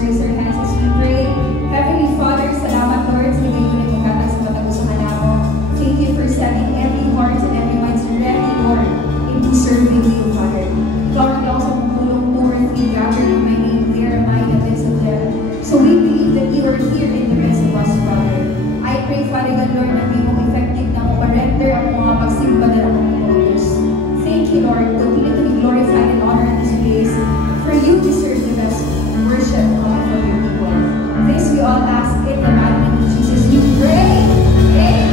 raise our hands as we pray. Heavenly Father, salamat Lord sa ligay ko na pagkatag sa matagusahan mo. Thank you for setting every heart and every mind's ready, Lord, into serving you, Father. Lord, we also pulong more and we gather in my name there, my midst of them. So we believe that you are here in the midst of us, Father. I pray, Father God, Lord, na may mong effective na mo pa-render ang mga pagsimba na ng mga Diyos. Thank you, Lord. Continue to be glorified and honored in this place. For you deserve the best worship coming from your people. This we all ask in the mighty name of Jesus. We pray. Amen.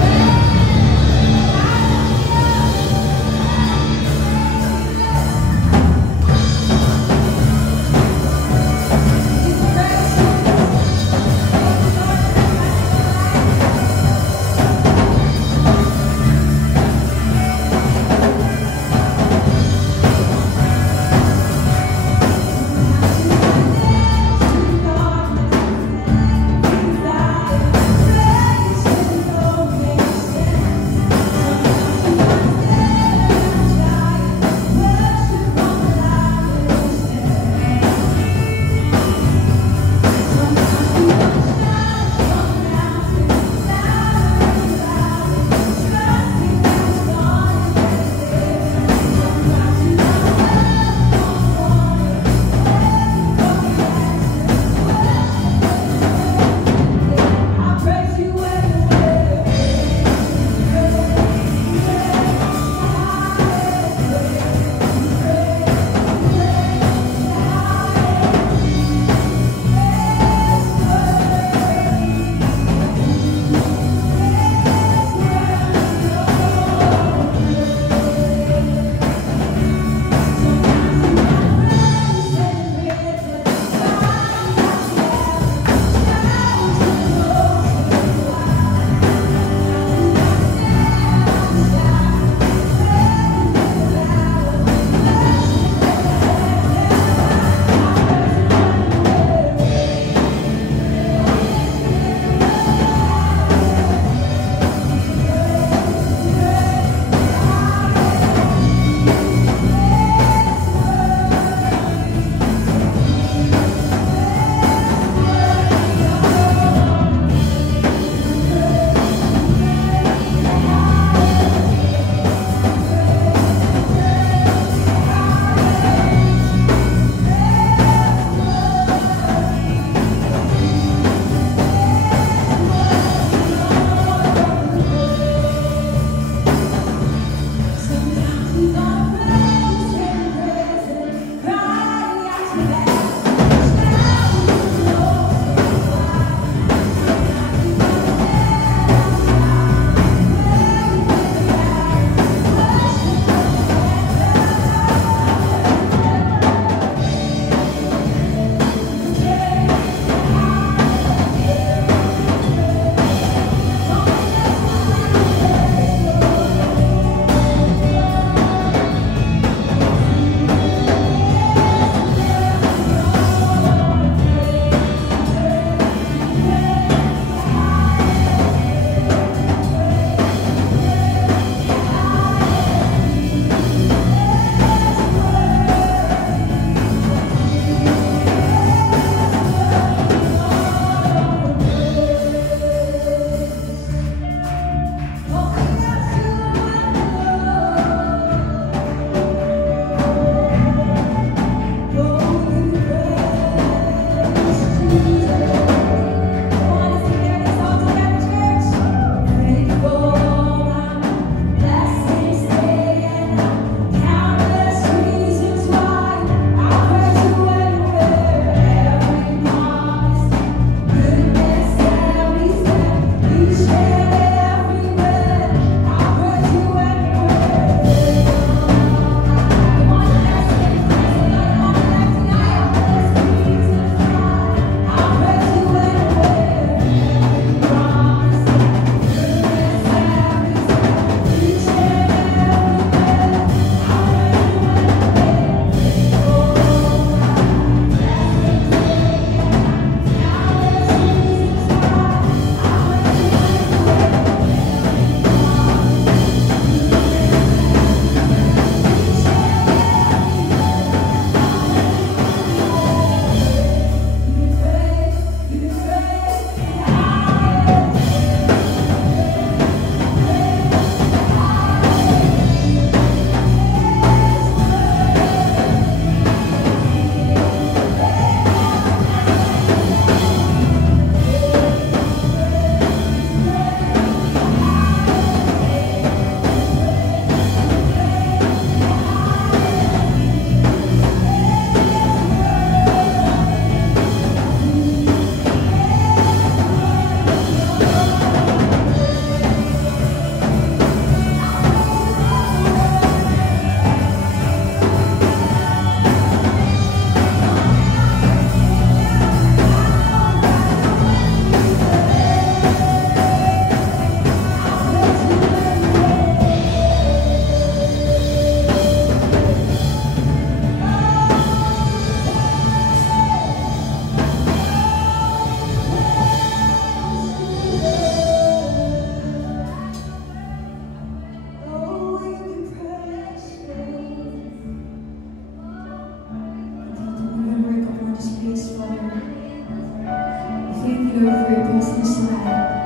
your presence, Lord.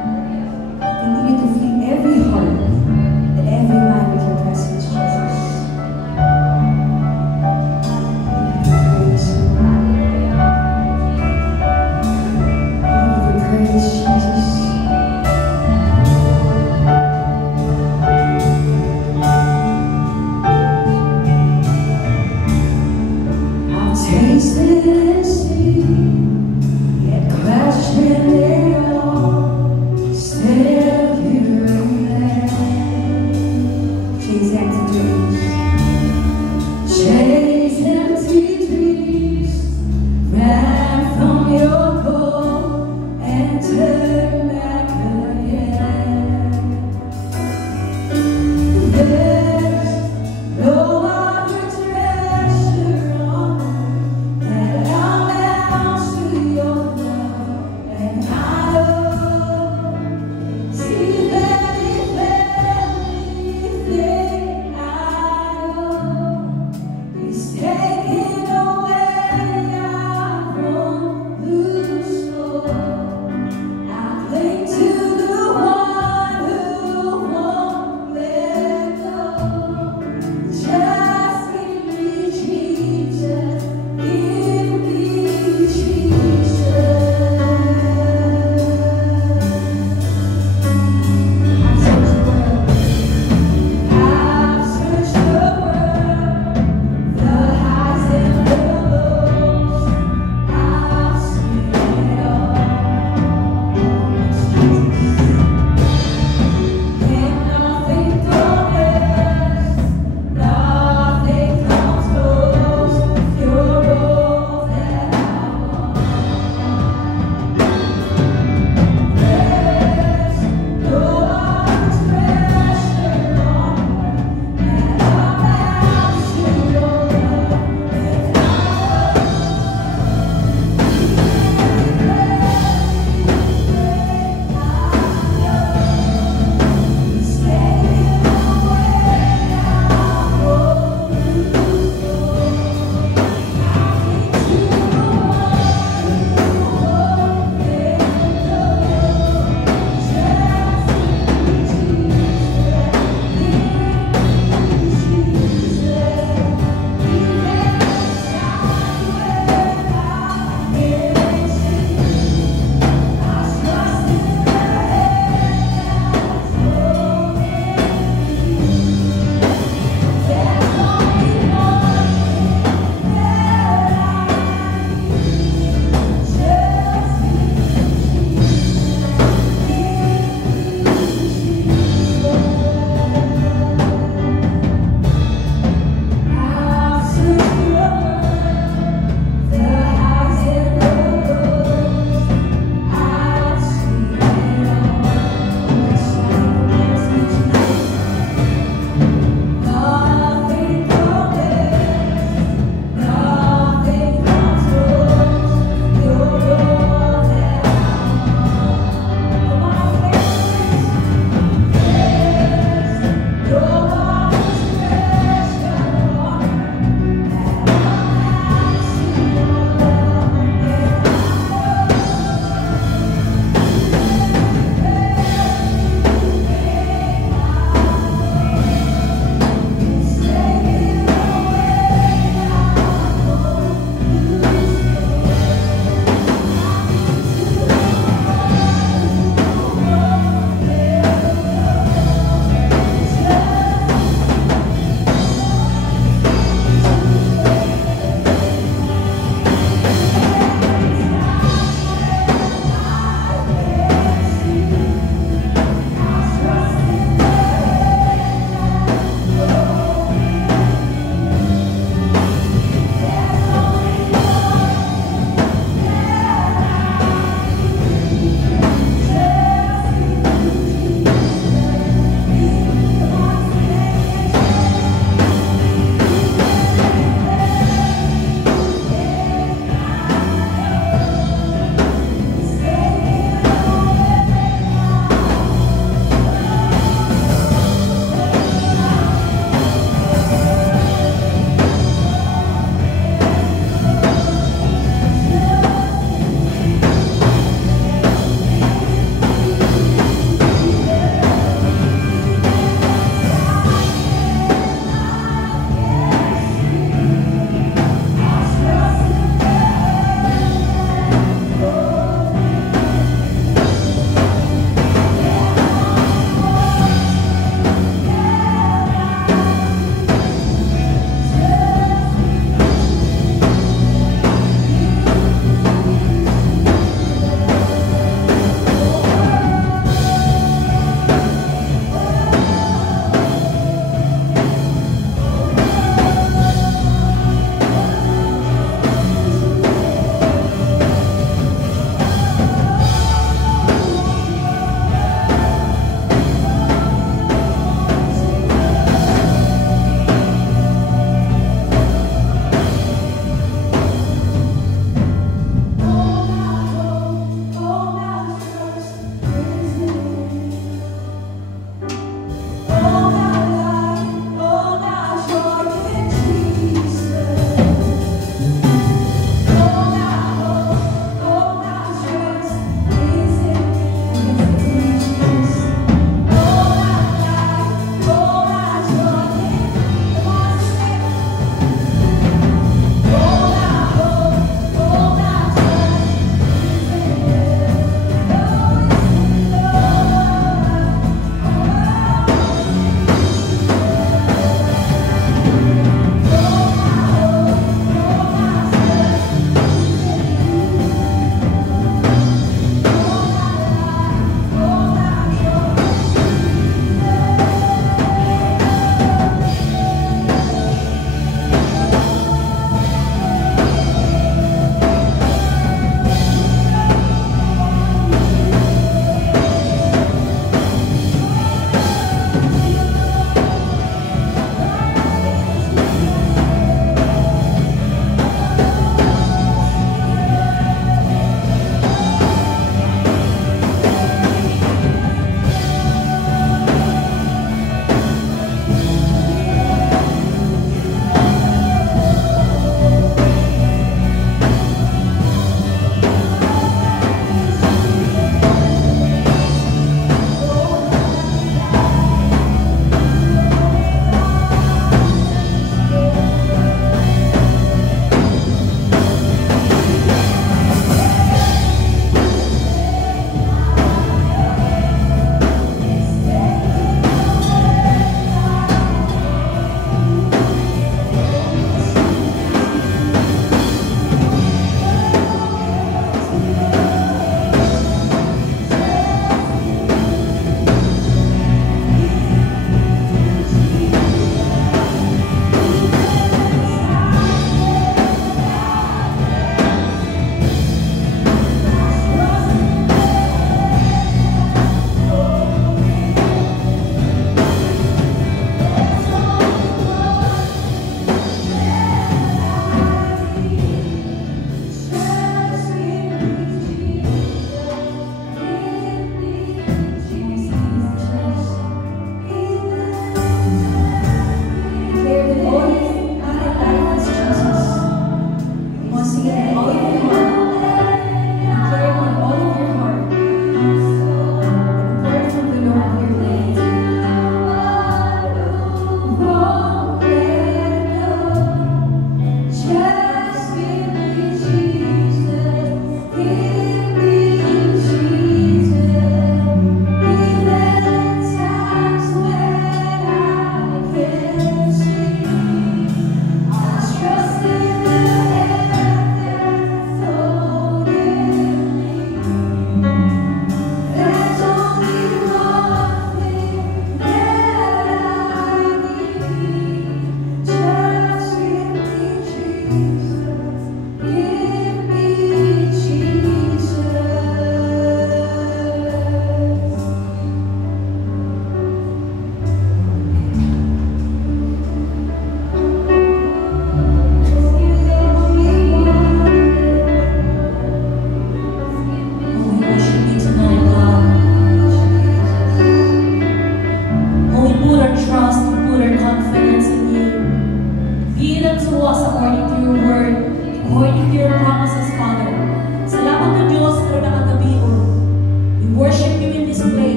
Continue to fill every heart and every mind with your presence, Jesus. Praise you. Give you praise, Jesus. I've tasted and seen, yet questioned it all. Still here and there. Chase empty dreams. Chase empty dreams. Ran from your call and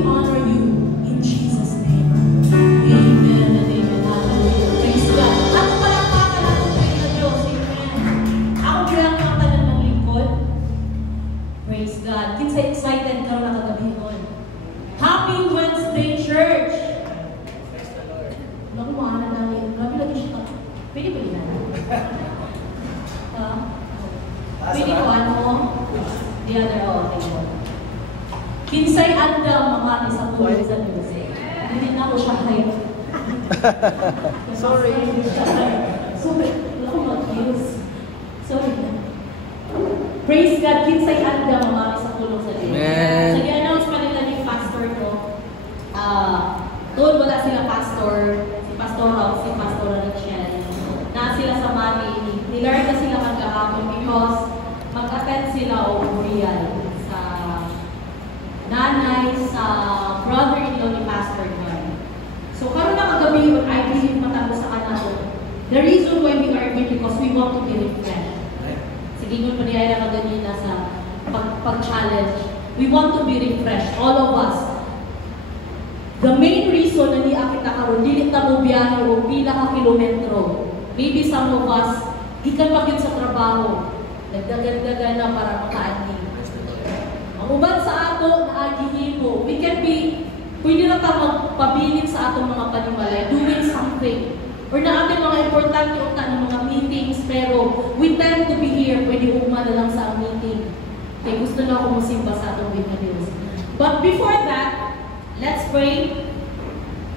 we honor you in Jesus' name. Amen and amen. Hallelujah. Praise God. Ako palakpakan ako sa Diyos. Amen. Ako bilang mga tanan ng lingkod. Praise God. Kinsa excited ka na kagabi nun. Happy Wednesday, church! Naku, maana namin. Grabe lagi siya. Pwede ba yun? Pwede ko ano? The other, okay. Kinsay andam mamati sa tulad sa Diyos. Hindi na ako siya kayo. Sorry. Sorry. Wala ko mag-use. Sorry. Praise God. Kinsay andam mamati sa tulong sa Diyos. So, i-announce pa nila ni pastor ko. Doon wala sila pastor. Si Pastor Rob, si Pastor Rachel. Na sila sa Mati. Nilearn na sila magkahapon because mag-attend sila o burial sa nanay, sa brother-in-law ni Pastor John. So, karon na kagabi yun, I believe matapos sa kanako. The reason why we are here because we want to be refreshed. Sige nyo pa niya na kaganina sa pag-challenge. We want to be refreshed, all of us. The main reason na niya kita karon, dili ta mo biyahe o pila ka kilometro. Maybe some of us, gikan pa sa trabaho, nagdagan-dagan na para makaani. Ang uban sa ato, naagihin mo, we can be, pwede na ta magpabilin sa atong mga panimalay, doing something. Or na ating mga importante unta ng mga meetings, pero we tend to be here, pwede uma na lang sa meeting. Kaya gusto na ako musimba sa atong Diyos. But before that, let's pray.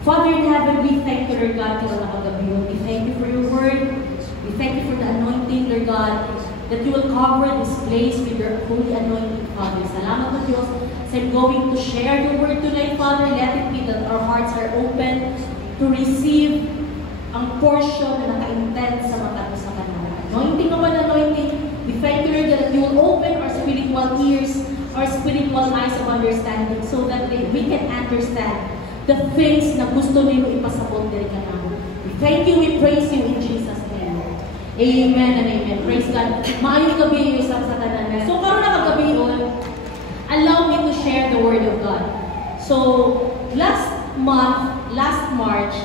Father in heaven, we thank you, Lord God, for we thank you for your word. We thank you for the anointing, Lord God, that you will cover this place with your holy anointing, Father. Salamat po, Diyos. So I'm going to share your word tonight, Father. Let it be that our hearts are open to receive ang portion na naka-intend sa mata ko sa kanila. Anointing naman, anointing. We thank you, Lord, that you will open our spiritual ears, our spiritual eyes of understanding so that we can understand the things na gusto nilo ipasabot din ka namin. We thank you, we praise you in Jesus' name. Amen and amen. Praise God. Maayong gabi yung sa tanan. So, karon na kagabi yun, allow me to share the Word of God. So, last March,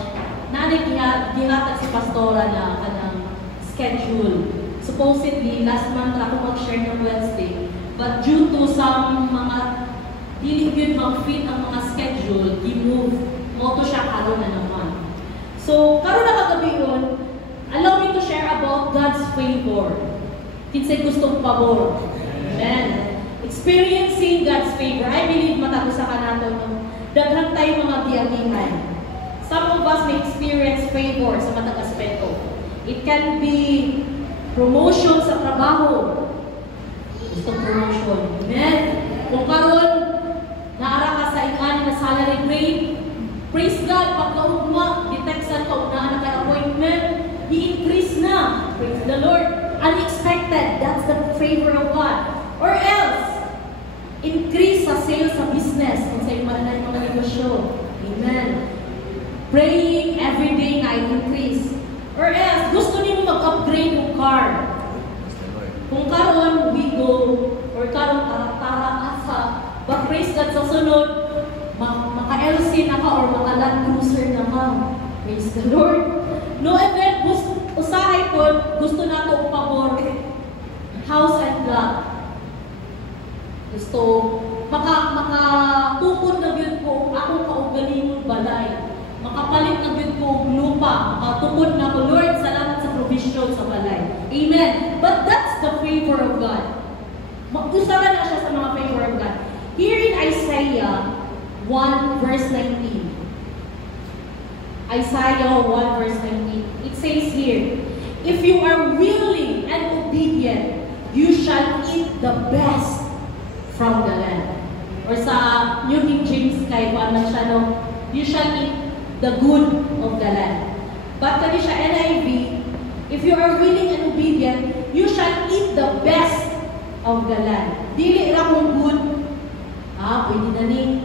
gihatag si Pastora na kanang schedule. Supposedly, last month ako mag-share ng Wednesday. But due to some mga dili yun mag-fit ang mga schedule, i-move mo to siya karon na naman. So, karon na kagabi yun, allow me to share about God's favor. Kinsay gustong pabor. Amen. Experiencing God's favor. I believe matapos sa kanato no, daghan tayo mga giyagihan. Some of us may experience favor sa matag aspeto. It can be promotion sa trabaho. Gustong promotion. Amen. Kung karon naara ka sa ikan na salary grade, praise God, pagkaugma, detectan ka unaan na kay appointment, i-increase na. Praise the Lord. Unexpected, that's the favor of God. Or else, increase sa sales sa business, kung sa imanan mga negosyo. Amen. Praying every day na increase. Or else, gusto niyo mag-upgrade ng car. Kung karon we go, or karon tarak-tarak asa, but praise God sa sunod, maka-LC na ka or maka-Land Cruiser na ka. Praise the Lord. No event, usahay po, gusto na ito upabor. House and lot. Gusto, makatukod na yun po, ako kaugaling balay. Makapalit na yun po lupa, makatukod na po, Lord, salamat sa provision sa balay. Amen. But that's the favor of God. Mag-usapan na siya sa mga favor of God. Here in Isaiah 1 verse 19. Isaiah 1 verse 19. It says here, if you are willing and obedient, you shall eat the best from the land. Or sa New King James, kay paano siya, no? You shall eat the good of the land. But kani siya NIV, if you are willing and obedient, you shall eat the best of the land. Dili ra kung good. Pwede na ni.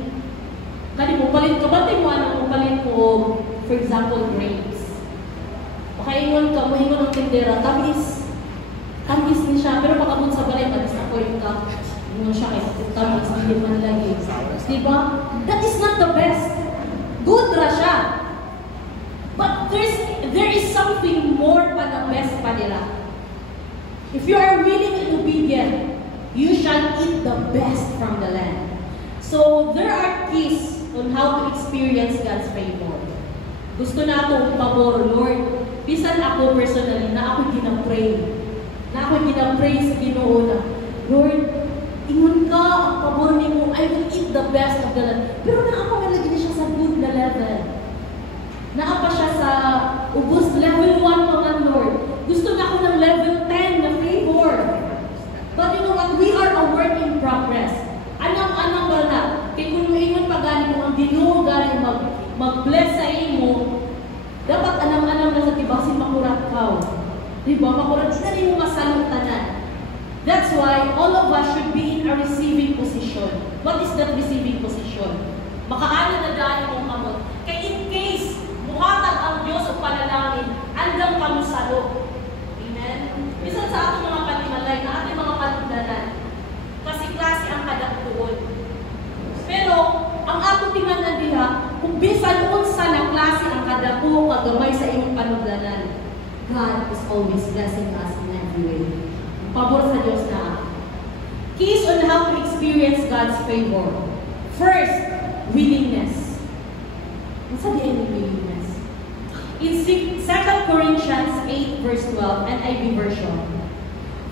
Kani mo palit ka, ba't mo anong palit ko, for example, grapes. Makaingon ka, mahingon ng tindera, tamis. Tamis ni siya, pero pagkabot sa balay, mag-disappoint ka. Ingon siya kay tamis, hindi man lagi. Diba? That is not If you are willing and obedient, you shall eat the best from the land. So, there are keys on how to experience God's favor. Gusto na itong pabor, Lord. Bisan ako personally, na ako ginapray. Na ako ginapray sa Ginoo na, Lord, ingon ka ang pabor ni mo, I will eat the best of the land. Pero naapa nga lagi na siya sa good na level. Naapa siya sa ubos level 1 pa man, Lord. Gusto na ako ng level 10 na favor. But you know what? We are a work in progress. Anong wala. Kaya kung ingon pa gani mo, ang Ginoo gani mag-bless sa imo, dapat anam-anam na sa tibasin makurat ka. Diba? Makurat, hindi mo masalong tanan. That's why all of us should be in a receiving position. What is that receiving position? Makaano na dahil mong kamot. Kaya in case, buhatag ang Diyos o panalangin, andang kamusalo. Amen? Bisan sa ating mga katimalay, na ating mga kalundanan, kasi klase ang kadaktuon. Pero, ang ato tingnan diha, kung bisan unsa na klase ang kadako kagamay sa imong panugdanan, God is always blessing us in every way. Pabor sa Diyos na. Keys on how to experience God's favor. First, willingness. Unsa di ang willingness? In 2 Corinthians 8 verse 12, NIV version,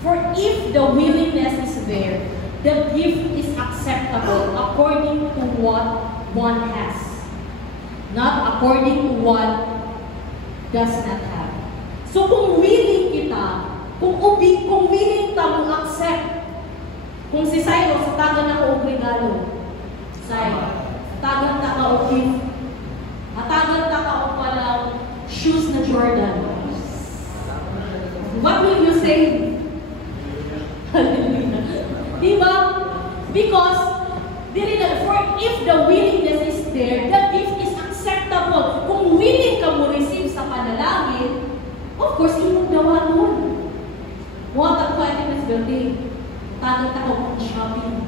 for if the willingness is there, the gift is acceptable according to what one has, not according to what does not have. So kung willing kita, kung willing ta mo accept, kung si Cyrus, sa tagan na ko og regalo, Cyrus, tagan ta ka og gift, atagan ta ka og palang shoes na Jordan. What will you say? Diba? Because, if the willingness is there, the gift is acceptable. Kung willing ka mo receive sa panalangin, of course, imong gawa nun. Muhatag ko ating Miss Birthday. Tagang ako kung shopping.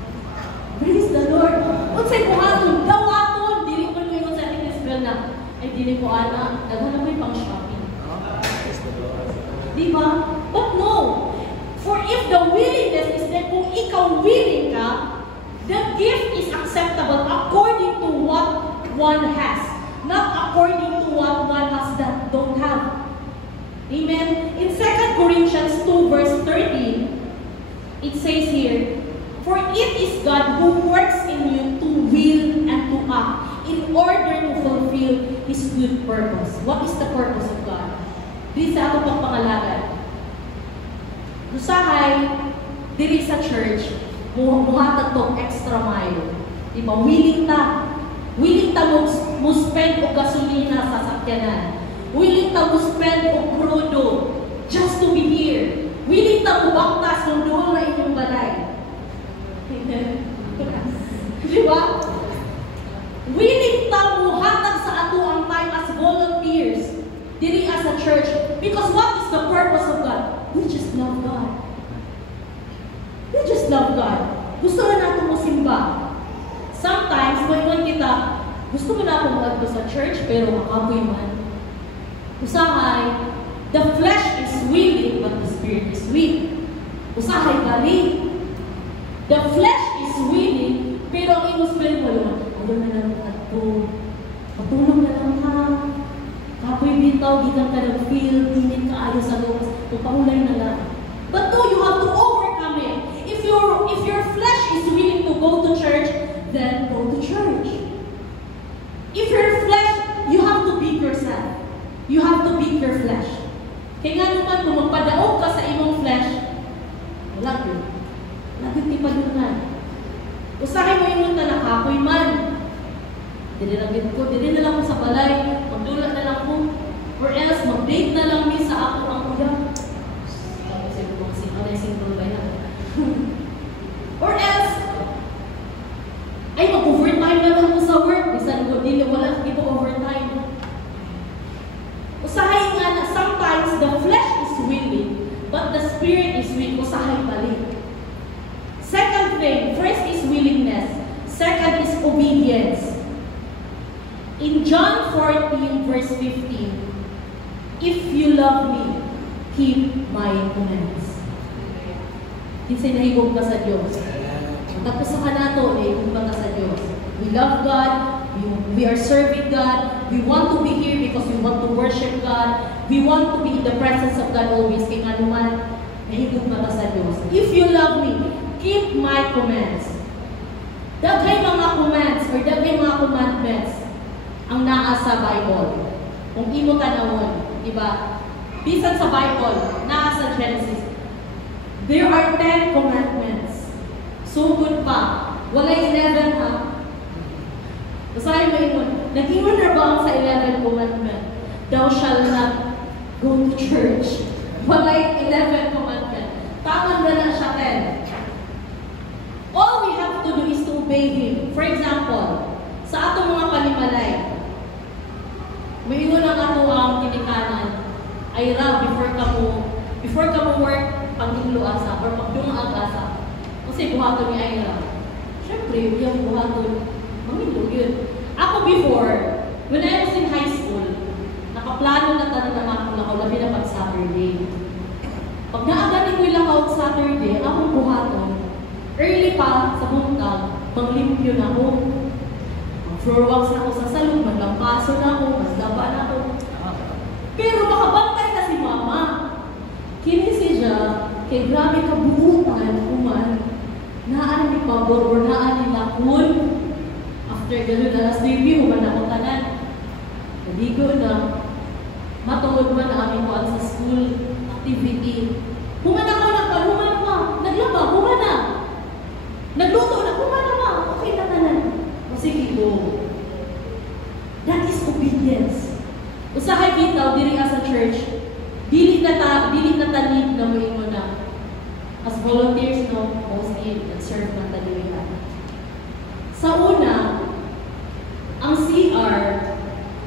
Praise the Lord. Unsay muhatong gawa nun. Dili ko nung sa ating Miss Birthday na, ay dili ko ana, nagano mo yung pang shopping. Diba? But no. For if the willingness is there, kung ikaw willing ka, the gift is acceptable according to what one has, not according to what one has that don't have. Amen? In 2 Corinthians 2 verse 13, it says here, for it is God who works in you to will and to act in order to fulfill His good purpose. What is the purpose of God? This sa ato pang pangalagan. Usahay, diri sa church, muhatag to extra mile. Diba? Willing ta mo spend o gasolina sa sakyanan. Willing ta mo spend o krudo just to be here. Willing ta mo baktas kung doon na inyong balay. Diba? Willing ta mo hatag sa ato ang time as volunteers diri as a church. Because what is the purpose of God? We just love God. We just love God. Gusto na natin mo simba. Sometimes, when kita, gusto mo na akong mag sa church, pero makaboy man. Usahay, the flesh is willing, but the spirit is weak. Usahay, gali. The flesh is willing, pero ang imo spirit mo naman, ayaw na lang ito. Patulong na lang ha. Kapoy bitaw, gitang ka nag-feel, init ka ayaw sa luwas, tupahulay na lang. But no, you have to overcome it. If your flesh is willing to go to church, then go to church. If your flesh, you have to beat yourself. You have to beat your flesh. Kaya nga naman, kung magpadaog ka sa imong flesh, wala yun. Lagit ipadunan. Usahin mo yung na nakapoy man. Dili na lang ko sa balay, magdula na lang ko, or else mag-date na lang mi sa ako ang uya. Or else, ay mag-overtime na lang ko sa work, bisan ko dili wala dito overtime. Usahay nga na sometimes the flesh is willing, but the spirit is weak. Usahay balik. Second thing, first is willingness. Second is obedience. In John 14 verse 15, if you love me, keep my commandments. Kinsay nahigog ka sa Dios. Tapos sa kanato, nahigog ka sa Dios. We love God, we are serving God, we want to be here because we want to worship God, we want to be in the presence of God always, kaya nga naman, nahigog ka sa Dios. If you love me, keep my commands. Daghay mga commands or daghay mga commandments ang naa sa Bible. Kung imo tanawon, di ba? Bisan sa Bible, naa sa Genesis, there are 10 commandments. So good pa. Walay 11 ha. Basahin mo yun. Nag-iwan na ba ang sa 11 commandment? Thou shall not go to church. Walay 11 commandment. Tama na siya 10. All we have to do is to obey Him. For example, sa atong mga panimalay, may ingon ang ato ang kinikanan, ay ra, before ka mo work, panghinlo asa, or pagdunga asa. Kasi buhaton ni Ayra. Siyempre, yung buhaton, mamilo yun. Ako before, when I was in high school, nakaplano na tayo na ako, labi na pag Saturday. Pag naagaling ko ilang out Saturday, akong buhaton, early pa sa buntag, manglimpyo na ako. Floor walks na ako sa salon, maglampaso na ako, maslaba na ako. Pero makabantay na si Mama. Kinisi siya, kay grabe kabuutan, kuman, naan ni pabor or naan ni lakon. After gano'n, alas 9, human ako tanan. Naligo na. Matungod man na aming kuhan sa school activity. Human ako, human pa. Naglaba, human na. Nagluto na, human na pa. Okay na tanan. O sige, go. That is obedience. Usahay bitaw, diri sa church, dili na tanig na mo ingo na. As volunteers, no, mostly nag-serve ng taliwihan. Sa una, ang CR,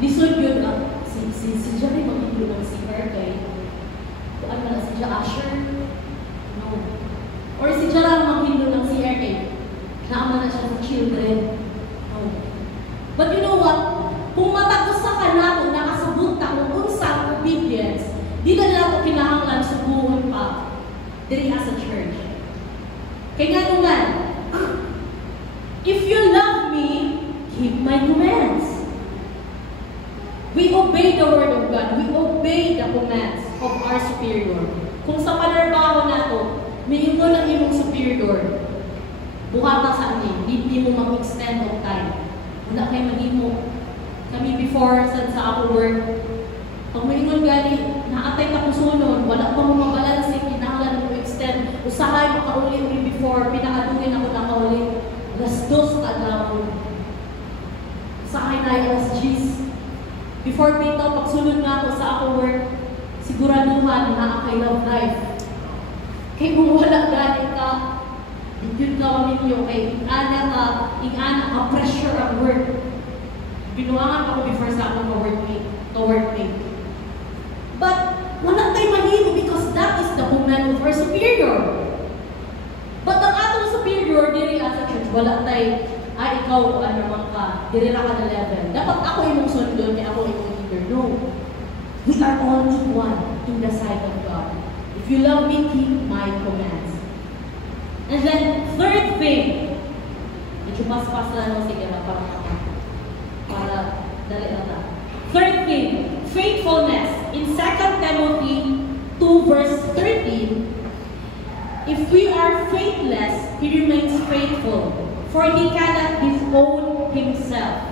lisod yun na, si Jackie mag-ilo ng CR kay, ano na, si Jackie Asher? No. Or si Jackie mag-ilo ng CR kay, naama na siya sa children. No. But you know what? Kung matagos sa kanato, nakasabot ta kung unsang obedience, di na nato kinahanglan subuhon pa diri as a church. Kaya nga naman, if you love me, keep my commands. We obey the word of God. We obey the commands of our superior. Kung sa panarbaho nato, may imo ng imong superior, buhata sa amin, hindi mo mag-extend of time. Wala kayo mag-imo. Kami before, sa ako work, pag maingon gani, naatay ka kusunon, wala pa mo mabalansi, kinahanglan mo extend. Usahay makauli before, pinakadungin ako nakauli. Alas 2 ka adlaw. Usahay na alas 10. Before bitaw, pagsulod na ako sa ako work, siguraduhan na kay love life. Kaya kung wala gani ka, yun ka ninyo, kay ingana ka, pressure ang work. Pinuangan ako before sa akong ka-workmate. But, wala tayo mahimo because that is the command of our superior. But ang atong superior, diri as a church, wala tayo, ay ikaw o ano man ka, diri na ka na level. Dapat ako imong sundon, kaya ako imong leader. No. We are all equal in the sight of God. If you love me, keep my commands. And then, third thing, medyo mas lang sige na para dali na ta. Third thing, faithfulness. In 2 Timothy 2 verse 13, if we are faithless, He remains faithful, for He cannot disown Himself.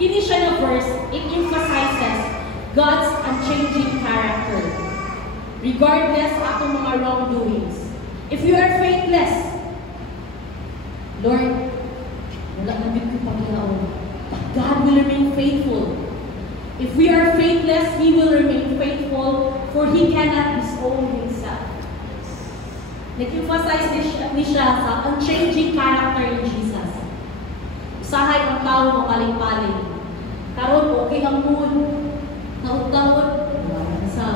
Kini siya na verse, it emphasizes God's unchanging character, regardless of mga wrongdoings. If you are faithless, Lord, wala na big ko paglaon. God will remain faithful. If we are faithless, He will remain faithful, for He cannot disown Himself. Nag-emphasize ni siya sa unchanging character ni Jesus. Usahay ang tao mapaling-paling. Karon okay ang mood. Taon-taon, wala na sa.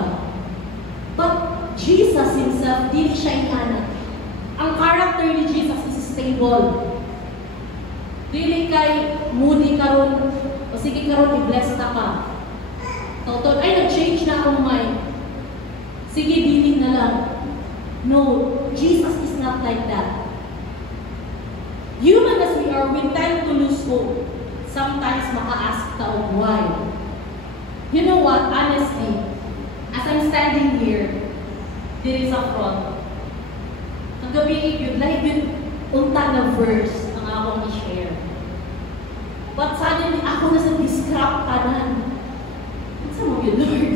But Jesus Himself, di siya ingana. Ang character ni Jesus is stable. Dili kay moody karon o sige karon i-bless na ka. Tawton, ay nag-change na akong mind. Sige, dilig na lang. No, Jesus is not like that. Human as we are, we tend to lose hope. Sometimes maka-ask taong why. You know what? Honestly, as I'm standing here, there is a front. Ang gabi yun, like yun, unta na verse ang akong i-share. But suddenly, ako na sa discraft kanan. Saan mo yun, Lord?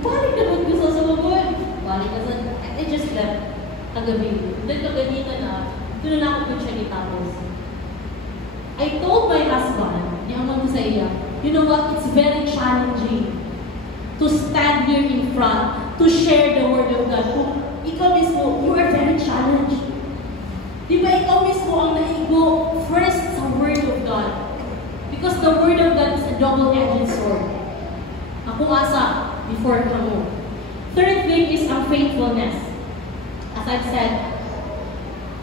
Balik naman ko sa sababon. Balik ka sa... I just left. Kagabi. Then kaganita na, doon na ako siya nitapos. I told my husband, niyaman ko sa iya, you know what? It's very challenging to stand here in front, to share the Word of God. Kung ikaw mismo, you are very challenged. Di ba ikaw mismo ang naigo first sa Word of God? Because the Word of God is a double-edged sword. Ako asa, before kamo. Third thing is unfaithfulness. As I've said,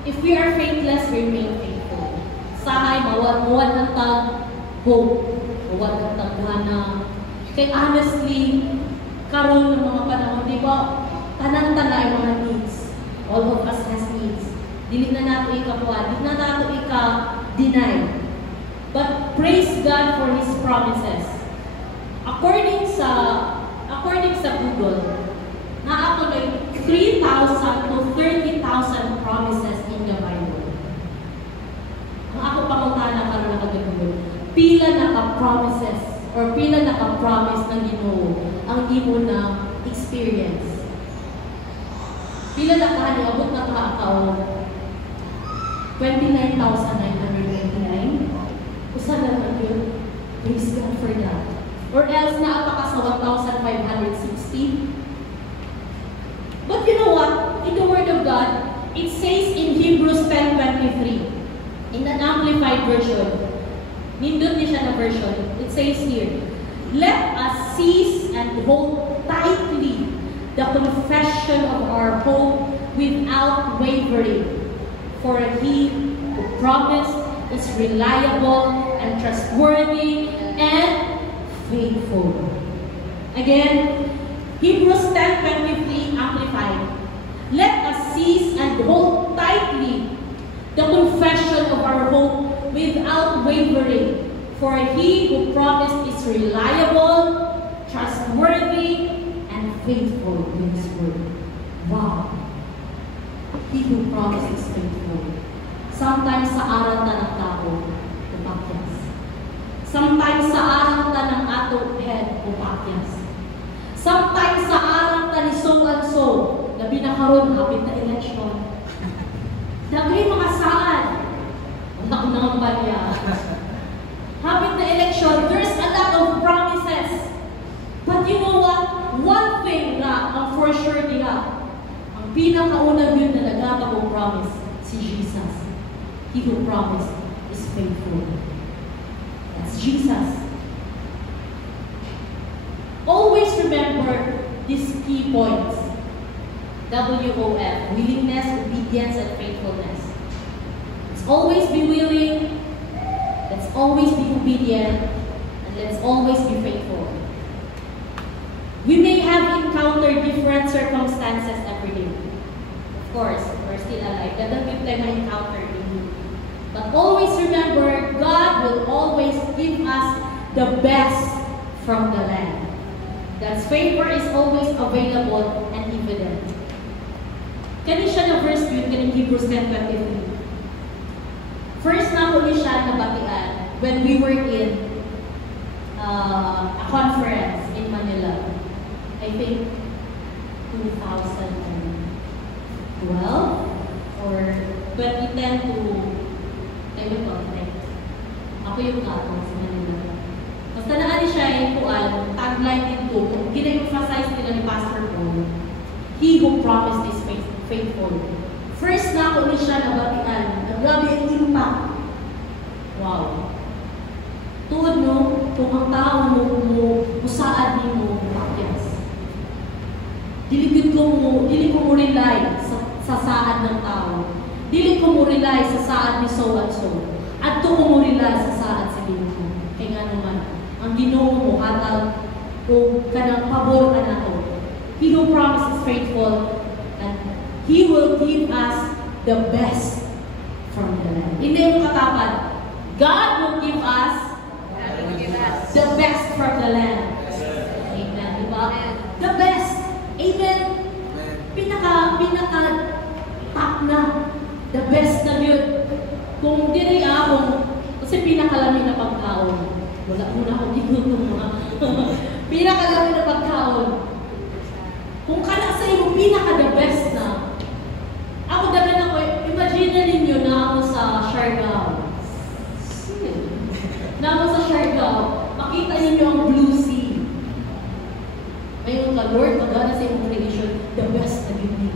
if we are faithless, we remain faithful. Sahay, mawad ng tag, hope. Mawad ng taghana. Kaya honestly, karon ng mga panahon, di ba, tanang-tana ay mga needs. All of us has needs. Dili na nato ikapuan, dili na nato ika-deny. But praise God for His promises. According sa Google, naako na 3,000 to 30,000 promises in the Bible. Ang ako pangutana karon na kagabi, pila naka-promises or pila naka-promise ng Ginoo ang imo na experience. Pila naka-abot na ka-account 29,929. Usa na lang yun. Praise God for that. Or else na ka sa 1,560. But you know what? In the Word of God, it says in Hebrews 10:23, in an amplified version, nindot niya siya na version, it says here, let us seize and hold tightly the confession of our hope without wavering, for He who promised is reliable and trustworthy and faithful. Again, Hebrews 10:23 amplified. Let us seize and hold tightly the confession of our hope without wavering, for He who promised is reliable, trustworthy, and faithful in His word. Wow! He who promised is faithful. Sometimes sa aral ta ng tao, upakyas. Sometimes sa aral ta ng ato head, upakyas. Sometimes sa aral ta ni so and so, labi na karon hapit na election. Dagay mga saan. Ang takot na ang balya. Hapit na election, there's a lot of promises. But you know what? One thing na ang for sure nila, ang pinakaunang yun na nagkakabong promise, si Jesus. He who promised is faithful. That's Jesus. Always remember these key points. WOF, willingness, obedience, and faithfulness. Let's always be willing, let's always be obedient, and let's always be faithful. We may have encountered different circumstances every day. Of course, we're still alive. That doesn't mean I encountered in you. But always remember, God will always give us the best from the land. God's favor is always available and evident. Kani siya na verse yun, kaning Hebrews 10:23. First na ko siya nabatian when we were in a conference in Manila. I think 2012 or 2010 to I don't know, ako yung katong sa Manila. Basta naani siya yung kuan, tagline dito, kung gina-emphasize nila ni Pastor Paul, He who promised is faithful. First na ako ni siya nabatian, grabe ang impact. Wow. Tuod no, kung ang tao mo usaad ni mo, yes. Dili ko mo rely sa saad ng tao. Dili ko mo rely sa saad ni so and so. At to mo rely sa saad sa Ginoo. Kaya nga naman, ang Ginoo mo hatag o kanang pabor ka na to. He who promises faithful and He will give us the best from the land. Hindi mo katapat. God will give us the best from the land. Amen. Diba? The best. Amen. Pinaka top na. The best na yun. Kung di ako, kasi pinakalamig na pagkaon. Wala muna akong ginutom mga. Pinakalamig na pagkaon. Kung kana sa iyo, pinaka-the best na. Ako dagan ako, imagine ninyo na ako sa Siargao. Na ako sa Siargao, makita ninyo ang Blue Sea. Ngayon ka, Lord, magana sa iyong creation, the best na yun.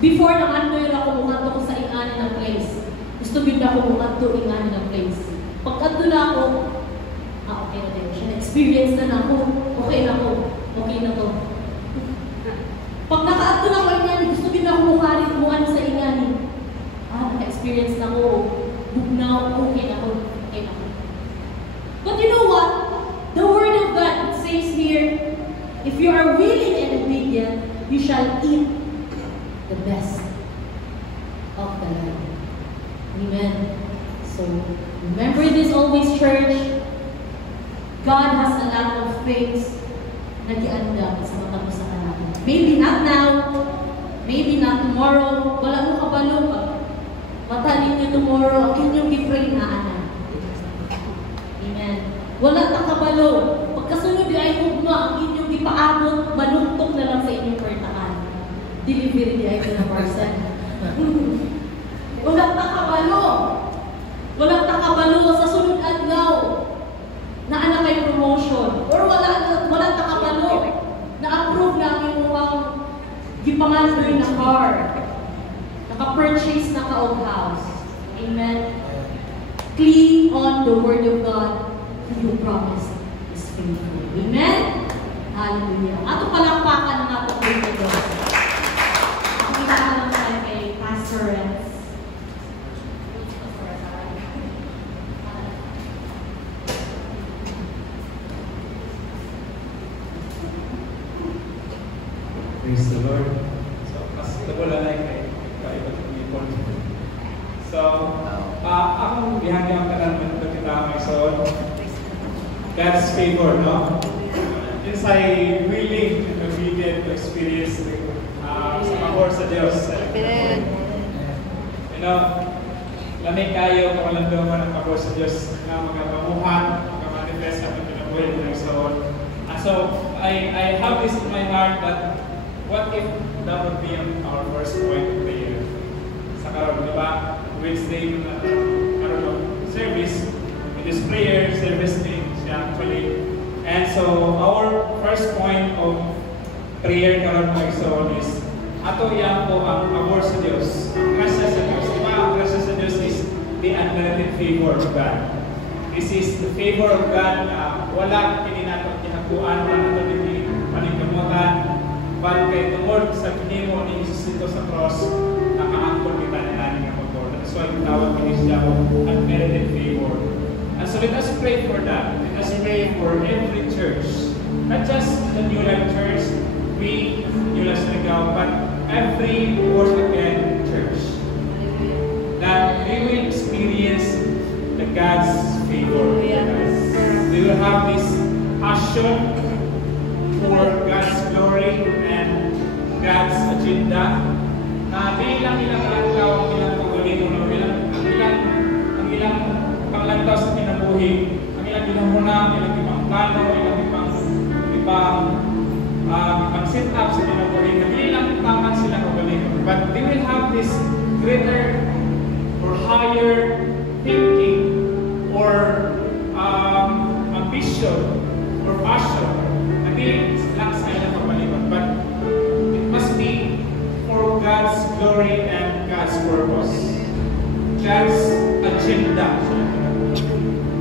Before nang andoy ako, mukanto ko sa ingani ng place. Gusto bin ako mukanto ingani ng place. Pagkanto na ako, okay na din. Siya na-experience na ako. Okay na ako. Okay na to. Pag nakaanto na ako ingani, gusto bin ako mukan sa ingani. Naka-experience na ako. Bugnaw, okay na ako. Okay na ako. But you know what? The Word of God says here, if you are willing and obedient, you shall eat the best of the land. Amen. So, remember this always, church. God has a lot of things na giandam sa mata mo sa kanila. Maybe not now, maybe not tomorrow. Wala mo kabalo pa. Matalin niyo tomorrow, ang inyong gipray na ana. Amen. Wala ta kabalo. Pagkasunod di ay ugma, ang inyong gipaabot, maluntok na lang sa inyong pertaan. Delivery di ay ito na person. Walang takabalo. Walang takabalo sa sunod adlaw na anak kay promotion. Or walang takabalo na approve na ang inyong gipangandoy na car. Naka-purchase na ka-old house. Amen. Cling on the Word of God who you promised is faithful. Amen? Hallelujah. Ato palakpakan ng ato po ito. Kita ka lang tayo kay Pastor Renz. Praise the Lord. So, mas wala na kay kaibat ng ipon. So, akong bihagya ang katanman ito kita may son. God's favor, no? Since I willing and obedient to experience sa pahor sa Diyos. You know, lamig kayo kung walang doon ang pahor sa Diyos na magapamuhan, magamanifest at pinabuhay ng son. So, I have this in my heart that what if that would be our first point of prayer? Sa karon, di ba? Wednesday, service, it is prayer, service day, actually. And so, our first point of prayer karon mga igsoon is ato yan po ang pabor sa Diyos. Ang grasya sa Diyos. Di ba? Ang grasya sa Diyos is the unmerited favor of God. This is the favor of God na wala pininatot kinakuan, wala nato hindi paningkamutan, but kay tungod sa kinimo ni Jesus ito sa cross, nakaangkon kita na namin ang pagkor. That's why tawag ni siya unmerited favor. And so let us pray for that. Let us pray for every church. Not just the New Life Church, we, New Life Surigao, but every born again church. That we will experience the God's favor. We will have this passion for God's glory and God's agenda. Na bilang ilang lantaw, ang ilang pagulino, ang ilang panglantaw sa pinabuhi, ang ilang ginamuna, ilang ibang plano, ilang ibang set up sa pinabuhi, na bilang taman sila pagulino. But they will have this greater or higher thinking or ambition or passion. Hindi lang sa ilang pagulino, but it must be for God's glory and God's purpose. God's agenda.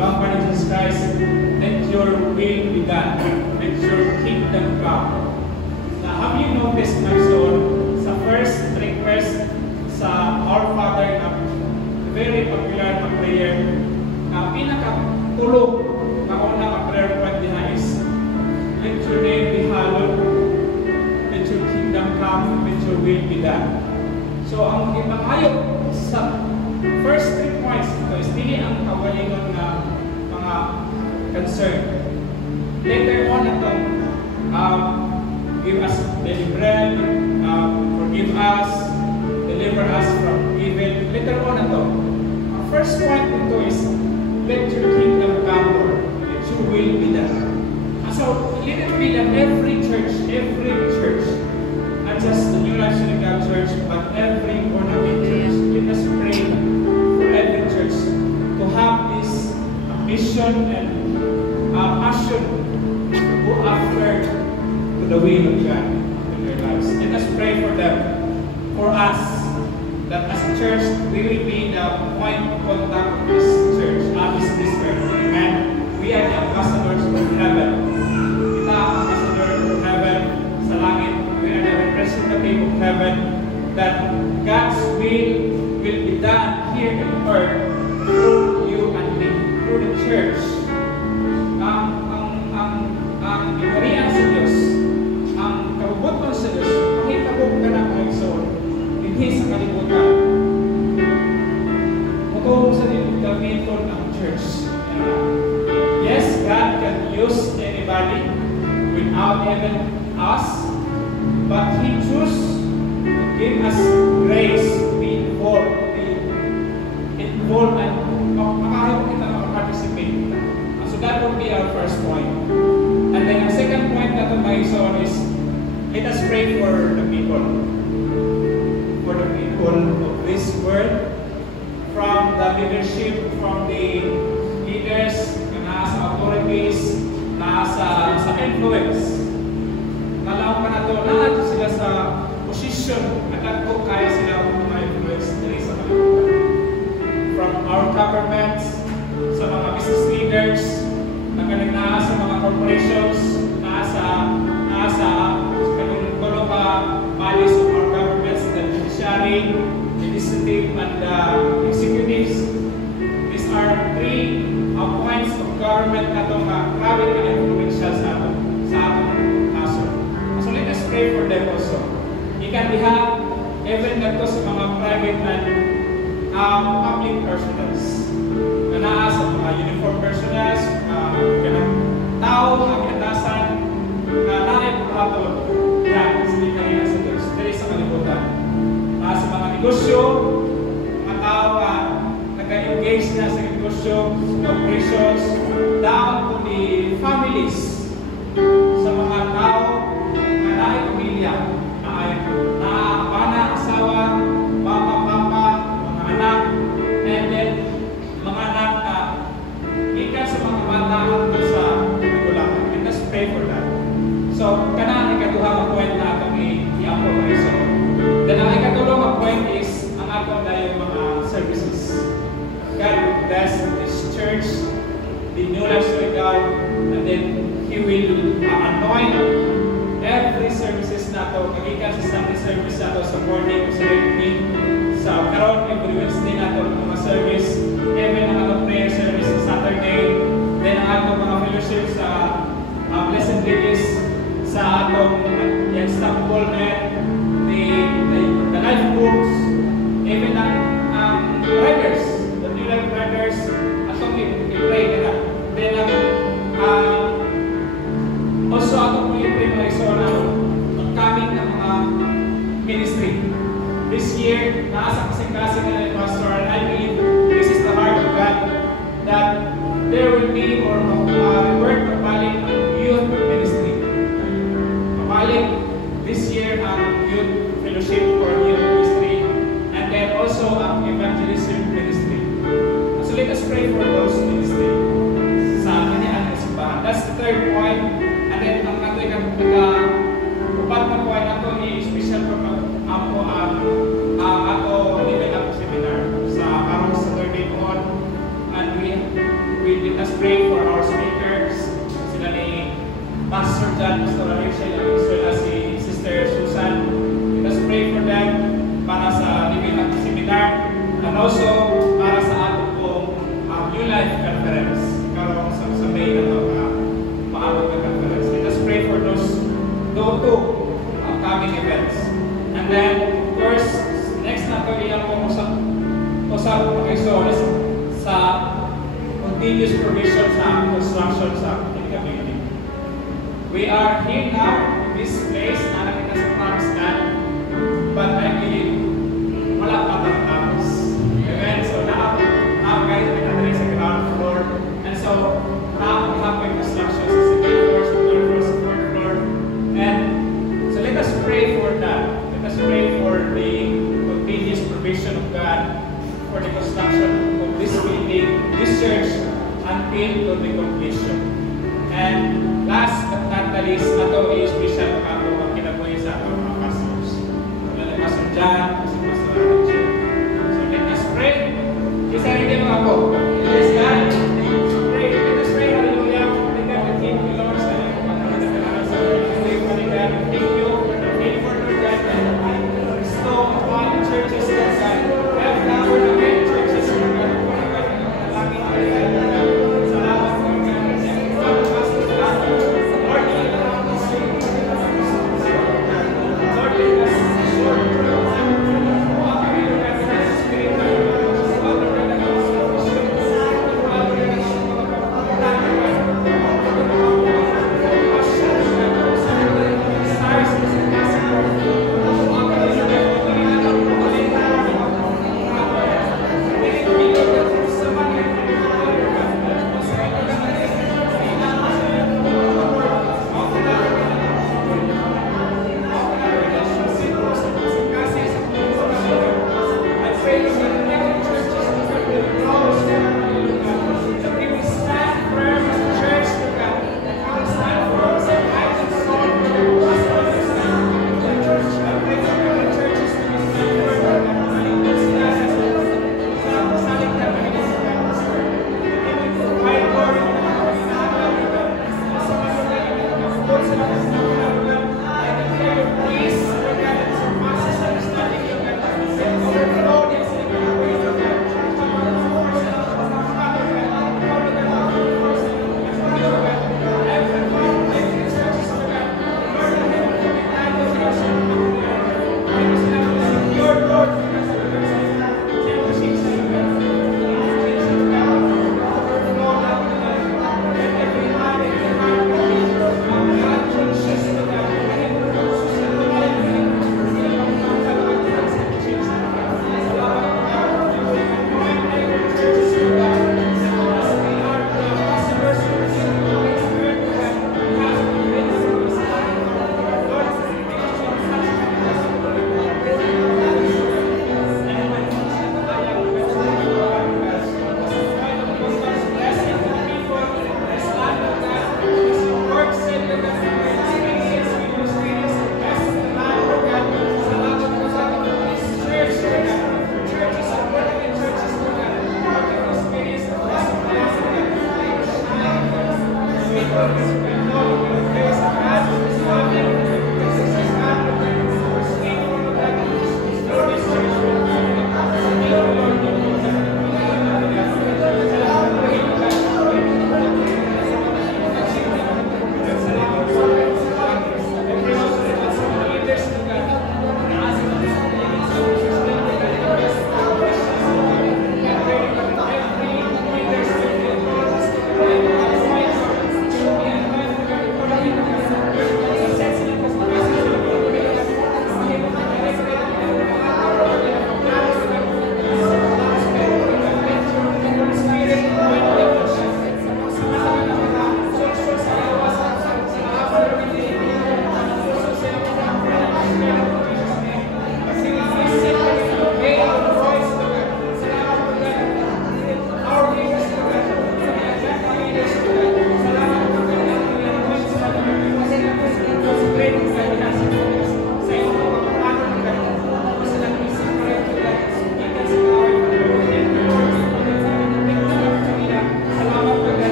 Lord by Jesus Christ, let your will be done. Let your kingdom come. Now, have you noticed na sa first request sa Our Father na very popular na prayer na pinakatulog na una ka prayer point niya is let your name be hallowed, let your kingdom come, let your will be done. So, ang ipangayok sa first 3 points ito is dili ang kawalingon na mga concern. Later on ito, give us daily bread, forgive us, deliver us from evil. Later on ito, ang first point ito is, let your kingdom come, Lord. Let your will be done. So, let it be that every church, not just the New Life Synagogue Church, but every born-again church, let us pray for every church to have this mission and passion to go after to the will of God in their lives. Let us pray for them, for us, that as a church, we will be the point of contact of this church, this earth. Amen. We are the ambassadors of heaven. Kita ang ambassador of heaven sa langit. We are the representative of heaven, that God's will be done here on earth through you and me, through the church. Ang ikarian sa Diyos, ang kabubuton sa Diyos, makitagog ka na mga igsoon, hindi sa kalibutan. Matulong sa gamiton ang church. Yes, God can use anybody without even us, but He chose to give us grace to be involved, and makahawag kita makaparticipate. So that would be our first point. And then ang second point na ito may son is, let us pray for the people of this world, from the leadership, from the leaders, na nasa authorities, nasa influence. Nalaw pa na ito, lahat sila sa position at kung kaya sila ma-influence dili sa kalibutan. From our governments, sa mga business leaders, na sa mga corporations, nasa kanong gulo pa bodies of our governments, the judiciary, legislative, and executives. These are 3 points of government na itong grabe na influential sa atong naso. So let us pray for them also. It can be had even dito sa mga private and public personals. Na naa sa mga uniform personals, kanang tao, mga kinatasan, na naay pagkakatulog. Yan, hindi kanina sa Diyos. Dili sa kalibutan. Sa mga negosyo, mga tao nag-engage na sa negosyo, sa operations, down to the families. Sa mga tao na naay pamilya, na asawa, mama, papa, mga anak, and then mga anak na ikan sa mga bata hanggang sa magulang. Let us pray for that. So, kanaan ang ikaduhang point na atong i-apo. So, then ang ikatulong ang point is ang ato na yung mga services. God bless this church, the New Life Synagogue, and then He will anoint every services na ito, kagikan sa Sunday service na ito, sa morning, sa evening, sa karon, every Wednesday na ito, mga service, even ang atong prayer service sa Saturday, then ang atong mga fellowship sa Blessed Ladies, sa atong Istanbul net, the life groups, even ang brothers, the New Life brothers, atong i-pray ka na. Then also atong i-pray mga iso na upcoming na mga ministry. This year, nasa kasing-kasing na ng pastor, and I believe this is the heart of God, that there will be or work pabalik ang youth ministry. Pabalik this year ang youth fellowship for youth ministry, and then also ang evangelism ministry. So let us pray for those ministry sa kanyang simbahan. That's the third point. And then ang ato upat na point ato i-special for ato level up seminar sa karon sa Saturday on, and we let us pray for our speakers, Quezon is sa continuous provision sa construction sa community. We are here now in this place na nakita sa promised land, but I believe wala pa tapos. Amen? So now guys, we are sa ground floor, and so now we have construction sa second floor, third floor, fourth floor, and so let us pray for that. Let us pray for the continuous provision of God for the construction of this building, this church, until to the completion. And last but not the least, ato i-special ako ang kinabuhi sa atong mga pastors. Wala na Pastor John, si Pastor Richard. So let us pray. Isa rin din mga ako. Yes, God. Pray. Let us pray. Hallelujah. Thank God. Thank you, Lord. Sa iyong pagkakasalanan sa pagkakasalanan. Thank you for the favor, Lord God, that you bestow upon churches, Lord God. Help now, Lord God, churches, Lord God. Lagi na rin, Lord God. Salamat, Lord God. And God, Pastor John, Lord, let us see. Lord, let us see.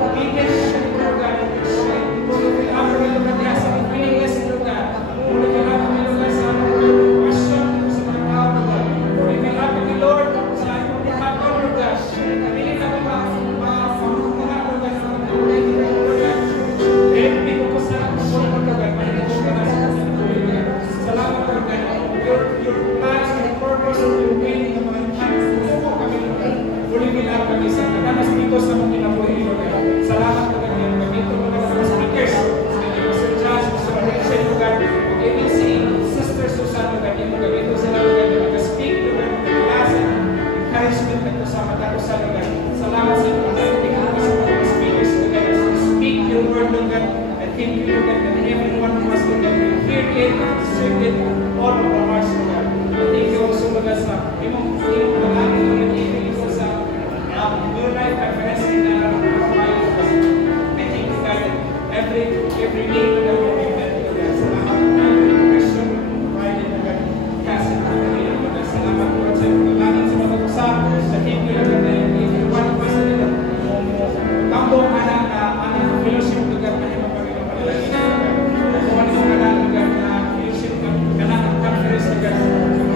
obedience siya, Lord God. So, tulog ka lang kami, Lord God, sa willingness, Lord God. Tulog ka lang kami, Lord God, sa passion sa mga tao, Lord God. Tulog ka lang kami, Lord, sa iyong pagkakataon, Lord God. Kamili na mga pangkukuhan, Lord God, sa mga tulay, Lord God. Hindi ko sa Lord God, mahinig ko ka na sa mga tulay, Lord God. Salamat, Lord God. Your plans and your purpose and your will na mga plans, tulungan kami, Lord God. Ulit-ulit kami sa kananas dito sa mga kinabuhi, Lord God. Salamat, Lord God. Gamito mo na sa speakers. Mr. Josh, Mr. Rachel, Lord God. Kung even si Sister Susan, Lord God, yung gamito sila, Lord God, yung mag-speak, Lord God, mag-class and encouragement na ito sa matarusan, Lord God. Salamat sa inyo. Thank you sa mga speakers, Lord God, as we speak your word, Lord God. I thank you, Lord God, that everyone who has, Lord God, will hear it and serve it all of our hearts, Lord God. I thank you also, Lord God, sa imong palagi, Lord God, even ito sa New Life Conference in I thank you, God, that every day, Lord God, will be met, Lord God. Salamat, Lord God, question provided, Lord God. Kasi, Lord God, salamat, Lord, sa imong palagi sa mga usap. I thank you, Lord God, that everyone who has, Lord God, tambong anak na aming fellowship, Lord God, na imong Panginoon panalangin, Lord God. Kung ano yung anak, Lord God, na fellowship, kanak ang conference, Lord God.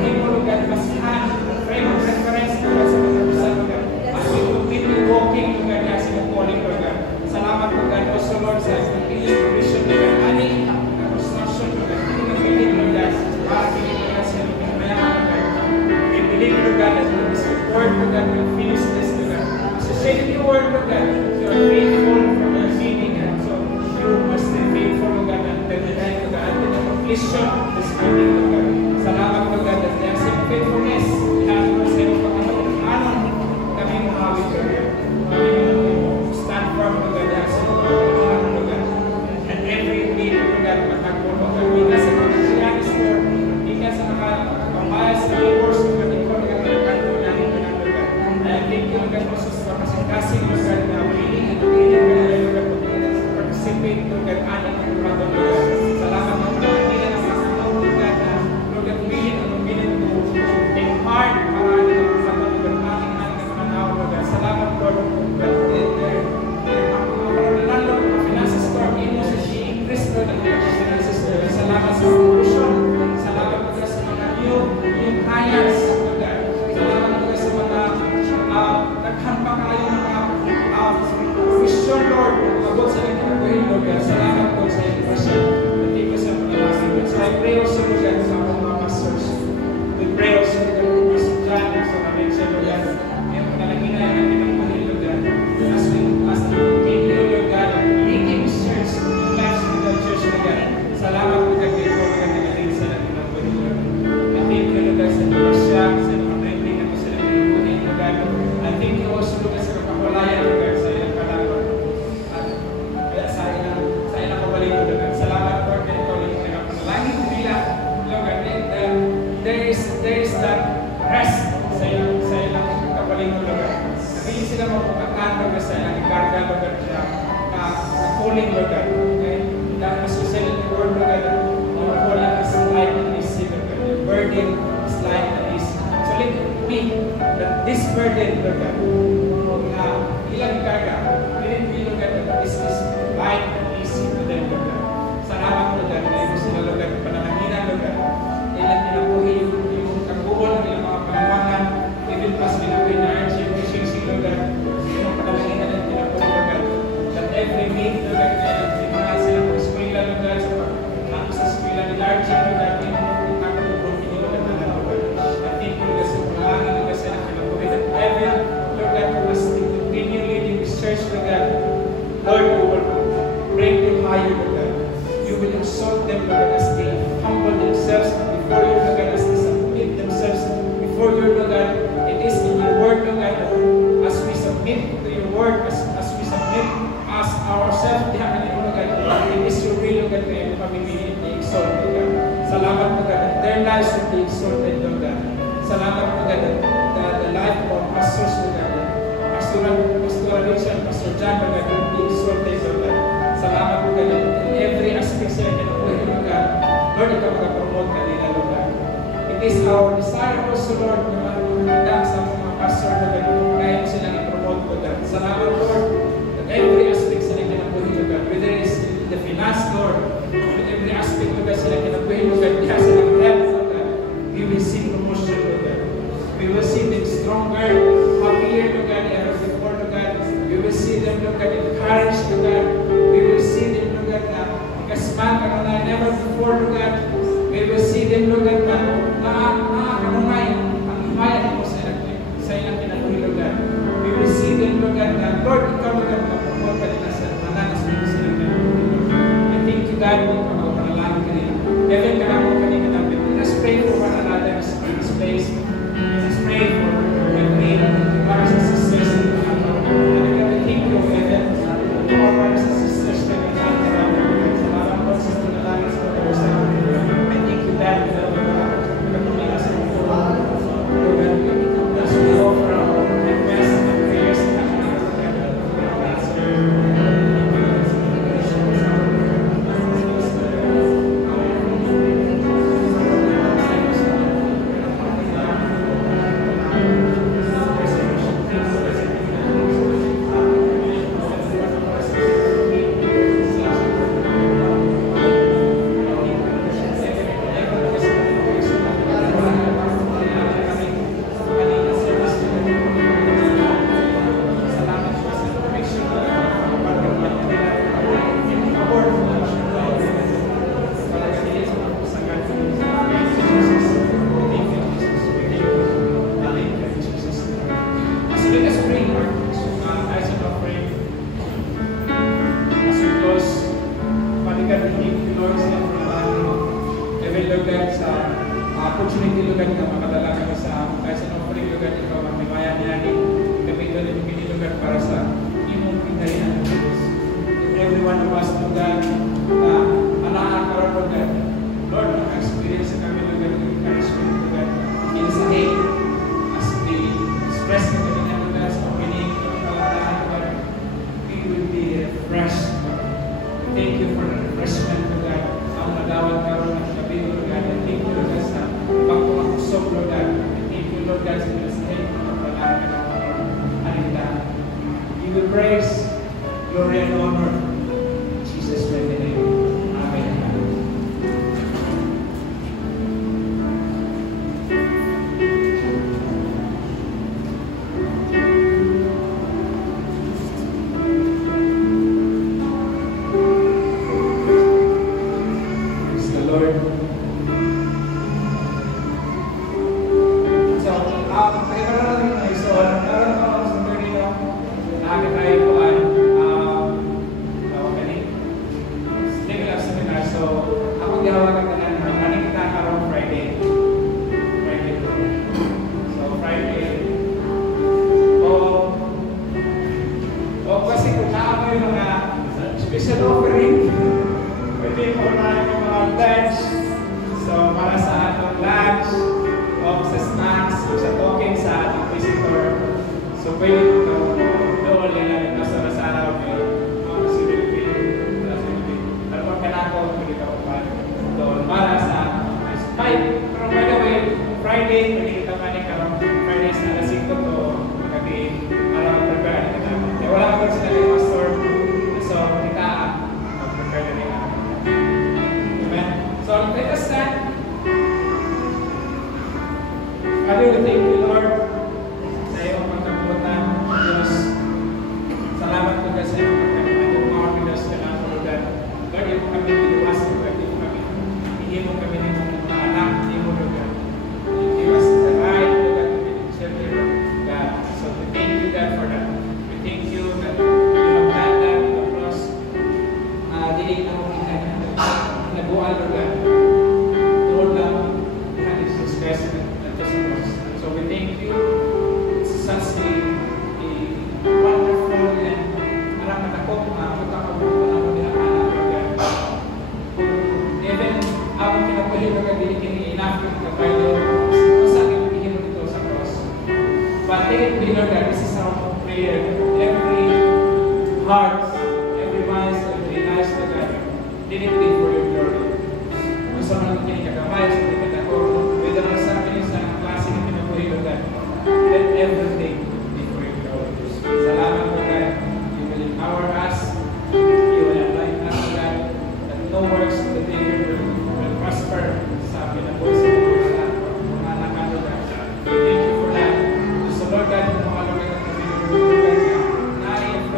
Imo, Lord God, basihan, frame of reference, Lord God, sa mga usap, Lord God. As we continue walking, Lord God, as we calling, Lord God. Salamat, Lord God, also, Lord, sa continuous provision, Lord God. Ani, construction, Lord God. Hindi na believe, Lord God, para believe, Lord God, sa iyo, pinamayaan, Lord God. We believe, Lord God, that this word, Lord God, will finish this, Lord God. As you say in your word, Lord God, you are faithful from your beginning, and so you must be faithful, Lord God, until the end, Lord God, until the completion of this meeting, Lord God. Salamat, Lord God, that there's some faithfulness. Lahat mo sa iyo, Panginoon, anon kami mahawit, Lord God. Kami stand firm, Lord God, sa iyo, Panginoon, Lord God. And every day, Lord God, matagpo, Lord God, ika sa mga Christianis, Lord, ika sa mga pambayas na labors, Lord God, ikaw, Lord God, matagpo namin, Lord God. I thank you, Lord God, also sa kasing-kasing, Lord God, na willing and willing, Lord God, to participate, Lord God, aning ang prato, Lord God. Salamat, Lord God, hindi na nakasalaw, Lord God, na Lord God, willing and willing to take part para aning ang prato, Lord God, aning ang pananaw, Lord God. Salamat, Lord God, Lord, mga finances, Lord, ino sa increase, Lord, ang mga finances, Lord. Salamat sa solution. Salamat, Lord God, sa mga new hires, Lord God. Salamat, Lord God, sa mga naghanpa kayo ng mga vision, Lord, abot sa inyong pagkain, Lord God. Salamat po sa inyong passion. Thank you sa mga nasibit. So I pray also, Lord God, sa mga pastors. We pray also, Lord God, for Pastor John, sa mga sa Lord God. Ngayon, panalangin na yung ating pagkain, Lord God. As we continue, Lord God, leading the church, the lives of the church, Lord God. Salamat po ka kayo, Lord God, nagaling sa ating pagkain, Lord God. I thank you, Lord God, sa mga siya, sa mga training na po sa ating pagkain, Lord God. I thank you also, Lord God, sa kapakulayan, Lord God, sa ilang kalangkot. At sa ilang kabalik, Lord God. Salamat, Lord, and ikaw yung nakapanalangin nila, Lord God. There is that rest sa ilang kabalik, Lord God. Nabilis sila mapukakan, Lord God, sa ilang ikarga, Lord God, na calling, Lord God. Okay? Dahil mas you said in the word, Lord God, our calling is light and easy, Lord God. Your burden is light and easy. So let me, that this burden, Lord God, na ilang ikarga, let it be, Lord God, that this is light and easy to them, Lord God. Salamat, Lord God, na ito sila, Lord God, panananginan, Lord God. Ilang pinabuhi yung kaguhol ng ilang mga panamangan, even plus pinabuhi na RG, Lord God, yung panananginan ng pinabuhi, Lord God. That every meet, Lord God, na sila po eskwela, Lord God, sa eskwela ni RG, Lord God, yung pinabuhi ni Lord God, I think, Lord God, sa pangangin, Lord God, sa pinabuhi, that every, Lord God, as they continue leading this church, Lord God, Lord, you will bring them higher, Lord God. You will exalt them, Lord God, as they humble themselves before you, Lord God, as they submit themselves before you, Lord God. It is in your word, Lord God, as we submit to your word, as we submit as ourselves behind you, Lord God, it is your will, Lord God, na pamimili at i-exalt, Lord God. Salamat, Lord God, that their lives will be exalted, Lord God. Salamat, Lord God, that the life of our pastors, Lord God, Pastor Richard, Pastor John, Lord God, will be exalted, Lord God. Salamat, Lord God, in every aspect sa inyo, Lord God. Lord, ikaw mag-promote kanila, Lord God. It is our desire also, Lord, na maganda sa mga pastor, Lord God, kaya mo silang i-promote, Lord God. Salamat, Lord, that every aspect them, Lord God, encouraged, Lord God. We will see them, Lord God, na ikasman, kanunay, never before, Lord God. We will see them, Lord God, na kanunay, ang imayan mo sa ilang kinabuhi, Lord God. We will see them, Lord God, na Lord, ikaw, Lord God, kapapot ka nila sa mananas mo sa ilang kinabuhi, Lord. I thank you, God, kung pagkapanalangin kanila. Heaven ka lang mo kanina namin. Let us pray for one another in this place. Let us pray for every brothers and sisters in the world. And God, we thank you, Heaven, for our brothers and sisters that are not around the world. Sa mga brothers and sisters na langit sa mga sa I thank you, God, for pagkakumilas sa mga Lord, as we offer our requests and prayers in the name of God.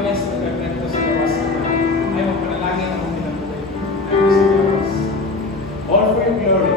Yes, glory.